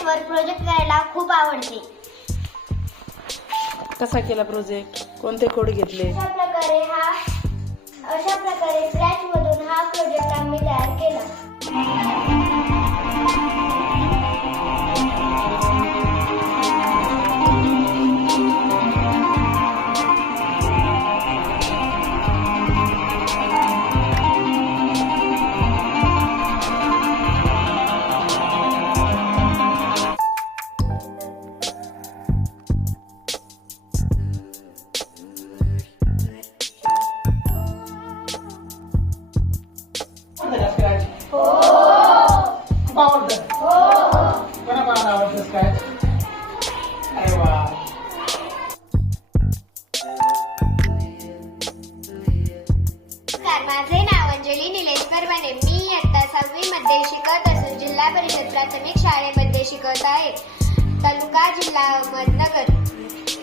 स्क्रॅचवर project करायला खूप आवडते. कसा केला प्रोजेक्ट? कोणते कोड घेतले? अशा प्रकारे स्क्रॅचमधून हा प्रोजेक्ट आम्ही तयार केला. माझे नाव अंजली निलेश परभणे. मी इयत्ता 6वी मध्ये शिकत असून जिल्हा परिषद प्राथमिक शाळेमध्ये शिकत आहे. तालुका जिल्हा अहमदनगर.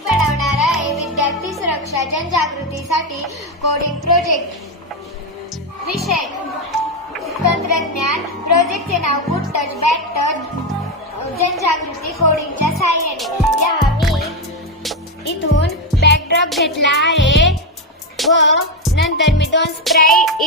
बनवणार आहे विद्यार्थी सुरक्षा जनजागृतीसाठी कोडिंग प्रोजेक्ट. विषय तंत्रज्ञान. प्रोजेक्टचे नाव गुड टच बॅड